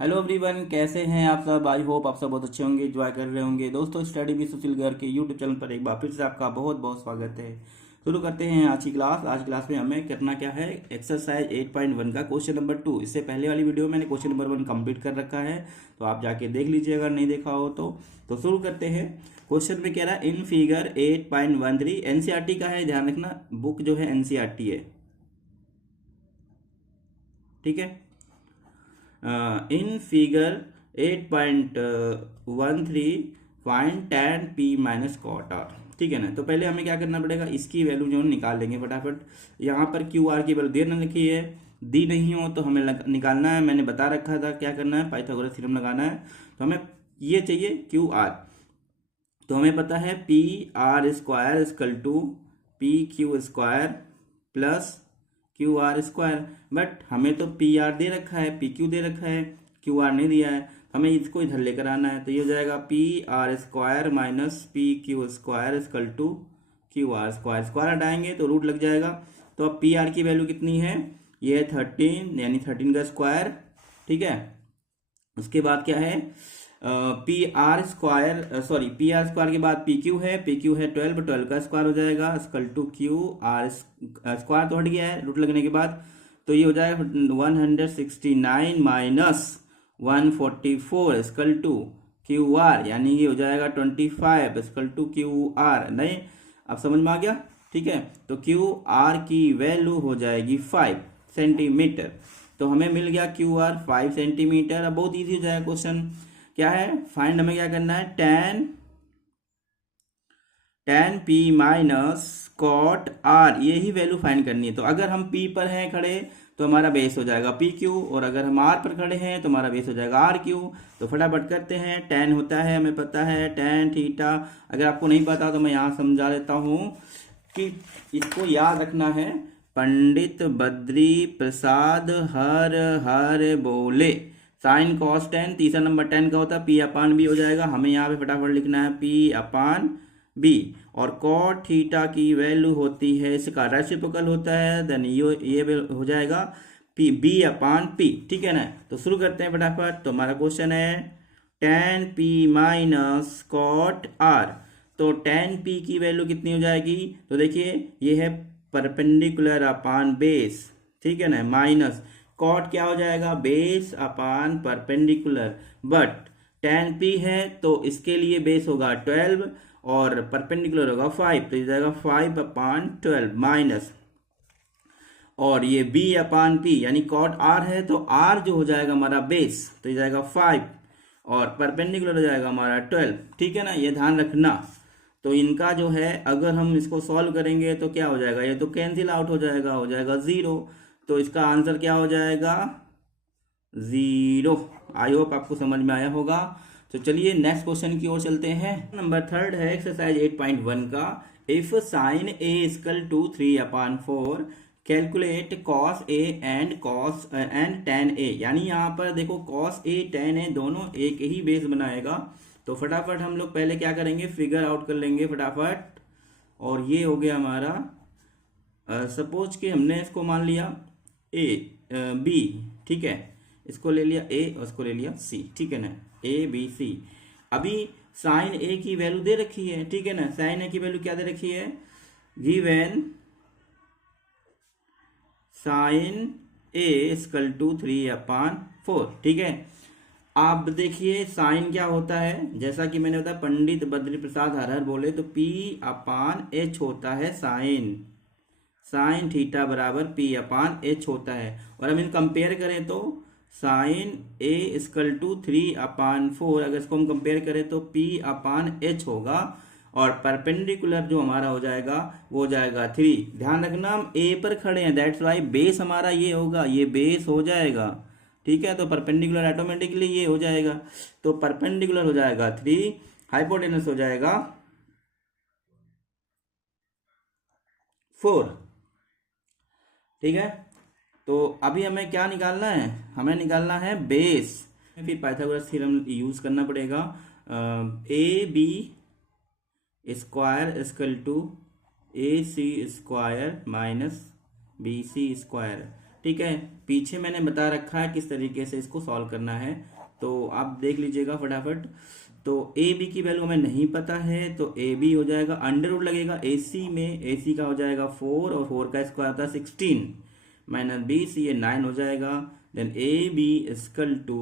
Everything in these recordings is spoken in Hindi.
हेलो एवरीवन, कैसे हैं आप सब। आई होप आप सब बहुत अच्छे होंगे, एंजॉय कर रहे होंगे। दोस्तों, स्टडी विद सुशील घर के यूट्यूब चैनल पर एक बार फिर से आपका बहुत बहुत स्वागत है। शुरू करते हैं आज की क्लास। आज क्लास में हमें करना क्या है, एक्सरसाइज 8.1 का क्वेश्चन नंबर 2। इससे पहले वाली वीडियो में मैंने क्वेश्चन नंबर 1 कंप्लीट कर रखा है, तो आप जाके देख लीजिए अगर नहीं देखा हो तो शुरू करते हैं। क्वेश्चन में कह रहा है इन फिगर 8.13 एनसीईआरटी का है, ध्यान रखना बुक जो है एनसीईआरटी है, ठीक है। In figure 8.13 find tan p minus cot r, ठीक है ना। तो पहले हमें क्या करना पड़ेगा, इसकी वैल्यू जो है निकाल लेंगे फटाफट। यहाँ पर क्यू आर की वैल्यू देर न लिखी है, दी नहीं हो तो हमें निकालना है। मैंने बता रखा था क्या करना है, पाइथागोरस थ्योरम लगाना है। तो हमें ये चाहिए क्यू आर, तो हमें पता है P R square equal to P Q square plus Q R square. But हमें तो पी आर दे रखा है, पी क्यू दे रखा है, क्यू आर नहीं दिया है। हमें इसको इधर लेकर आना है, तो ये हो जाएगा P R square minus P Q square equal to Q R square. Square हटाएंगे तो रूट लग जाएगा। तो अब पी आर की वैल्यू कितनी है, ये है 13, यानी 13 का स्क्वायर, ठीक है। उसके बाद क्या है, P R square P R square के बाद पी क्यू है, पी क्यू है 12, 12 का स्क्वायर हो जाएगा equal to Q R square, तो हट गया है रूट लगने के बाद। तो ये हो जाएगा 169 minus 144 equal to Q R, यानी ये हो जाएगा 25 स्कल टू क्यू आर। नहीं, अब समझ में आ गया, ठीक है। तो क्यू आर की वैल्यू हो जाएगी 5 सेंटीमीटर। तो हमें मिल गया क्यू आर 5 सेंटीमीटर। अब बहुत इजी हो जाएगा क्वेश्चन। क्या है, फाइंड हमें क्या करना है, tan p minus cot r, ये ही वैल्यू फाइंड करनी है। तो अगर हम p पर हैं खड़े तो हमारा बेस हो जाएगा पी क्यू, और अगर हम r पर खड़े हैं तो हमारा बेस हो जाएगा आर क्यू। तो फटाफट करते हैं। tan होता है, हमें पता है tan थीटा। अगर आपको नहीं पता तो मैं यहाँ समझा देता हूँ कि इसको याद रखना है। पंडित बद्री प्रसाद हर हर बोले, साइन कॉस टेन, तीसरा नंबर टेन का होता है, पी अपान बी हो जाएगा। हमें यहाँ पे फटाफट लिखना है पी अपान बी। और कॉट थीटा की वैल्यू होती है, इसका रेसिप्रोकल होता है, देन ये हो जाएगा पी बी अपान पी, ठीक है ना। तो शुरू करते हैं फटाफट। तो हमारा क्वेश्चन है tan p minus cot r। तो tan p की वैल्यू कितनी हो जाएगी, तो देखिए ये है परपेंडिकुलर अपान बेस, ठीक है ना, माइनस कॉट क्या हो जाएगा, base upon perpendicular. But tan p है तो इसके लिए बेस होगा 12 और परपेंडिकुलर होगा 5, तो ये जाएगा 5 अपान 12 माइनस, और ये b अपान p यानी कॉट r है तो r जो हो जाएगा हमारा बेस, तो ये जाएगा 5 और परपेंडिकुलर हो जाएगा हमारा 12, ठीक है ना, ये ध्यान रखना। तो इनका जो है अगर हम इसको सॉल्व करेंगे तो क्या हो जाएगा, ये तो कैंसिल आउट हो जाएगा 0। तो इसका आंसर क्या हो जाएगा, 0। आई होप आपको समझ में आया होगा। तो चलिए नेक्स्ट क्वेश्चन की ओर चलते हैं। नंबर 3 है एक्सरसाइज 8.1 का। If sine A equal to 3 upon 4 calculate cos A and tan A. यानी यहाँ पर देखो कॉस ए टेन ए दोनों एक ही बेस बनाएगा। तो फटाफट हम लोग पहले क्या करेंगे, फिगर आउट कर लेंगे फटाफट। और ये हो गया हमारा, सपोज कि हमने इसको मान लिया ए बी, ठीक है, इसको ले लिया ए और इसको ले लिया सी, ठीक है ना, ए बी सी। अभी साइन ए की वैल्यू दे रखी है, ठीक है ना, साइन ए की वैल्यू क्या दे रखी है, given sine A equal to 3 upon 4, ठीक है। आप देखिए साइन क्या होता है, जैसा कि मैंने बताया पंडित बद्री प्रसाद हर हर बोले, तो P अपान एच होता है साइन, साइन थीटा बराबर P अपान एच होता है। और हम इन कंपेयर करें तो sign A equal to 3 upon 4, अगर इसको हम कंपेयर करें तो P अपान एच होगा, और परपेंडिकुलर जो हमारा हो जाएगा वो हो जाएगा 3। ध्यान रखना हम ए पर खड़े हैं, दैट्स वाई बेस हमारा ये होगा, ये बेस हो जाएगा, ठीक है। तो परपेंडिकुलर ऑटोमेटिकली ये हो जाएगा, तो परपेंडिकुलर हो जाएगा 3, हाइपोटेनस हो जाएगा 4, ठीक है। तो अभी हमें क्या निकालना है, हमें निकालना है बेस। फिर पाइथागोरस थ्योरम यूज करना पड़ेगा। A B square equal to A C square minus B C square. ठीक है, पीछे मैंने बता रखा है किस तरीके से इसको सॉल्व करना है, तो आप देख लीजिएगा फटाफट। तो ए बी की वैल्यू हमें नहीं पता है, तो ए बी हो जाएगा अंडर रूट लगेगा ए सी में, ए सी का हो जाएगा 4 और 4 का स्क्वायर आता है 16 माइनस बी सी, ये 9 हो जाएगा। Then A B equal to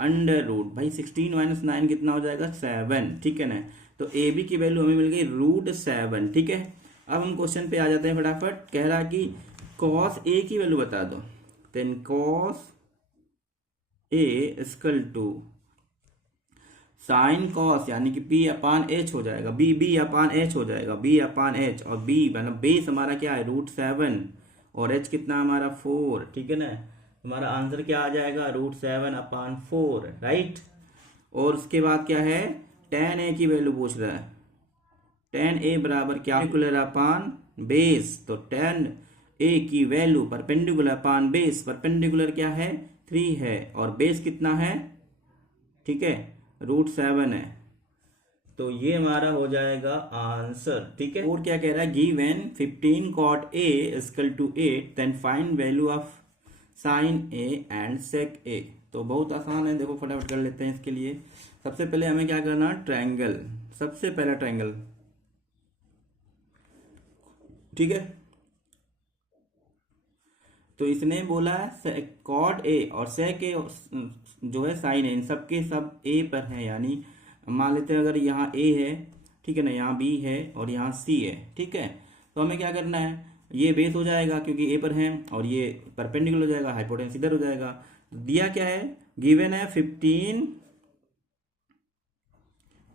under root, भाई 16 माइनस 9 कितना हो जाएगा 7, ठीक है ना। तो ए बी की वैल्यू हमें मिल गई √7, ठीक है। अब हम क्वेश्चन पे आ जाते हैं फटाफट। कह रहा है कि कॉस ए की वैल्यू बता दो। Then cos A equal to sine cos, यानी कि P अपान H हो जाएगा, B अपान H हो जाएगा, B अपान H, और B मतलब बेस हमारा क्या है √7 और H कितना हमारा 4, ठीक है ना। हमारा आंसर क्या आ जाएगा √7 अपान 4, राइट। और उसके बाद क्या है, tan A की वैल्यू पूछ रहा है। tan A बराबर क्या, परपेंडिकुलर अपान बेस, तो tan A की वैल्यू परपेंडिकुलर अपान बेस, परपेंडिकुलर क्या है 3 है और बेस कितना है, ठीक है √7 है। तो ये हमारा हो जाएगा आंसर, ठीक है। और क्या कह रहा है, given 15 cot A equal to 8, then find value of sine A and sec A। तो बहुत आसान है, देखो फटाफट कर लेते हैं। इसके लिए सबसे पहले हमें क्या करना है, ट्रायंगल, सबसे पहला ट्रायंगल, ठीक है। तो इसने बोला है कॉट ए और सेक ए जो है साइन है, इन सबके सब ए पर है, यानी मान लेते हैं अगर यहाँ ए है, ठीक है ना, यहाँ बी है और यहाँ सी है, ठीक है। तो हमें क्या करना है, ये बेस हो जाएगा क्योंकि ए पर है, और ये परपेंडिकुलर हो जाएगा, हाइपोटेन्यूस इधर हो जाएगा। तो दिया क्या है, गिवन है 15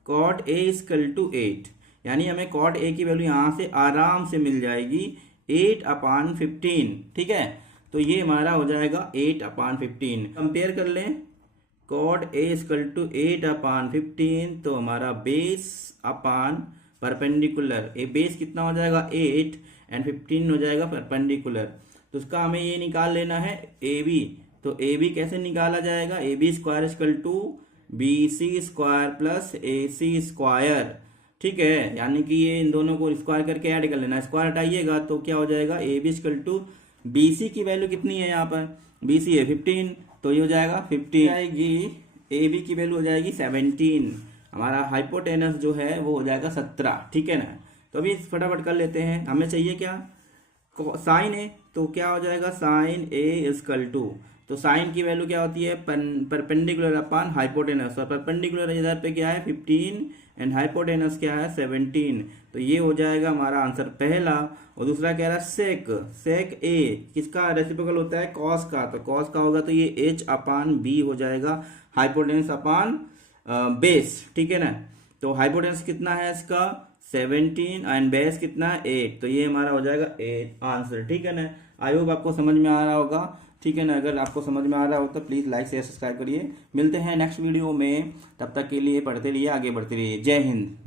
कॉट ए इक्वल टू 8, यानी हमें कॉट ए की वैल्यू यहाँ से आराम से मिल जाएगी 8 अपान 15, ठीक है। तो ये हमारा हो जाएगा 8 अपान 15। कंपेयर कर लें, कॉट ए इक्वल टू 8 अपान 15, तो हमारा बेस अपान परपेंडिकुलर, ए बेस कितना हो जाएगा 8 एंड 15 हो जाएगा परपेंडिकुलर। तो उसका हमें ये निकाल लेना है ए बी। तो ए बी कैसे निकाला जाएगा, A B square equal to B C square plus A C square, ठीक है। यानी कि ये इन दोनों को स्क्वायर करके ऐड कर लेना, स्क्वायर हटाइएगा तो क्या हो जाएगा, A B equal to B C की वैल्यू कितनी है यहाँ पर, बी सी है 15, तो ये हो जाएगा 15 आएगी, ए बी की वैल्यू हो जाएगी 17, हमारा हाइपोटेनस जो है वो हो जाएगा 17, ठीक है ना। तो अभी फटाफट कर लेते हैं, हमें चाहिए क्या, साइन ए, तो क्या हो जाएगा साइन ए इक्वल टू, तो साइन की वैल्यू क्या होती है परपेंडिकुलर अपान हाइपोटेनस, और परपेंडिकुलर इधर पे क्या है 15 एंड हाइपोटेनस क्या है 17। तो ये हो जाएगा हमारा आंसर पहला। और दूसरा कह रहा है सेक ए किसका रेसिप्रोकल होता है, कॉस का, तो कॉस का होगा तो ये एच अपान बी हो जाएगा, हाइपोटेनस अपान बेस, ठीक है ना। तो हाइपोटेनस कितना है इसका 17 एंड बेस कितना है 8, तो ये हमारा हो जाएगा 8 आंसर, ठीक है ना। आई होप आपको समझ में आ रहा होगा, ठीक है ना। अगर आपको समझ में आ रहा हो तो प्लीज़ लाइक शेयर सब्सक्राइब करिए। मिलते हैं नेक्स्ट वीडियो में, तब तक के लिए पढ़ते रहिए, आगे बढ़ते रहिए। जय हिंद।